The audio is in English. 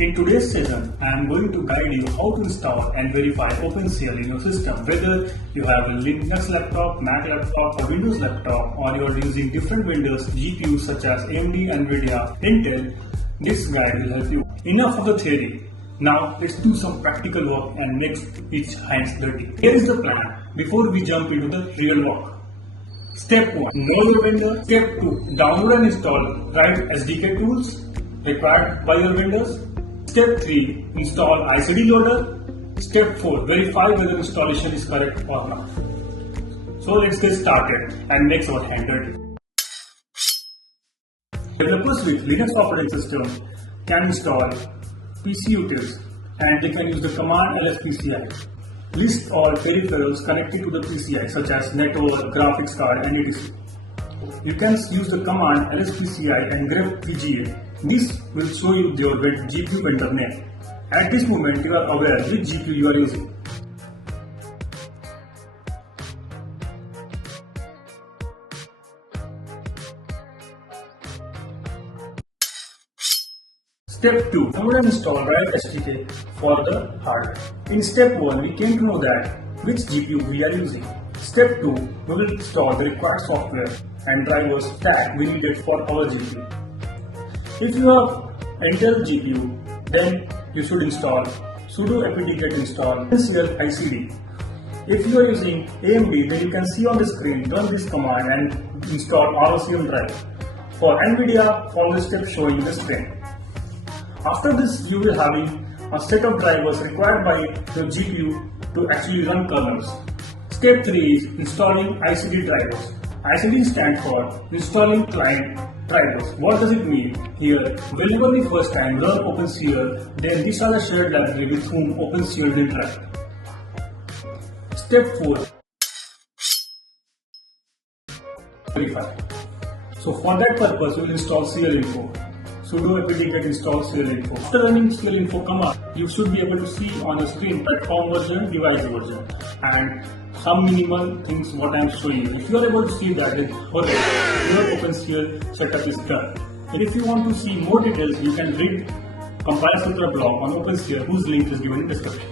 In today's session, I am going to guide you how to install and verify OpenCL in your system, whether you have a Linux laptop, Mac laptop or Windows laptop, or you are using different vendors GPUs such as AMD, NVIDIA, Intel. This guide will help you. Enough of the theory. Now let's do some practical work and make each hands dirty. Here is the plan before we jump into the real work. Step 1. Know your vendor. Step 2. Download and install Right SDK tools required by your vendors. Step 3. Install ICD loader. Step 4. Verify whether installation is correct or not. So let's get started and make our hand dirty. Developers with Linux operating system can install PC utils and they can use the command lspci. List all peripherals connected to the PCI such as network, graphics card and etc. You can use the command lspci and grep VGA. This will show you your GPU vendor name. At this moment you are aware which GPU you are using. Step 2. Download and install Right SDK for the hardware. In step 1, we came to know that which GPU we are using. Step 2, we will install the required software and drivers that we needed for our GPU. If you have Intel GPU, then you should install sudo apt-get install OpenCL ICD. If you are using AMD, then you can see on the screen, run this command and install ROCm Driver. For NVIDIA, follow the steps showing the screen. After this, you will having a set of drivers required by your GPU to actually run kernels. Step 3 is installing ICD drivers. ICD stands for installing client drivers. What does it mean? Here, whenever we first time run OpenCL, then these are the shared library with whom OpenCL will interact. Step 4. Verify. So for that purpose, we will install clinfo. Sudo apt-get install clinfo. After running clinfo command, you should be able to see on the screen platform version, device version, and some minimal things what I am showing you. If you are able to see that, then your OpenCL setup is done. And if you want to see more details, you can read CompilerSutra blog on OpenCL, whose link is given in the description.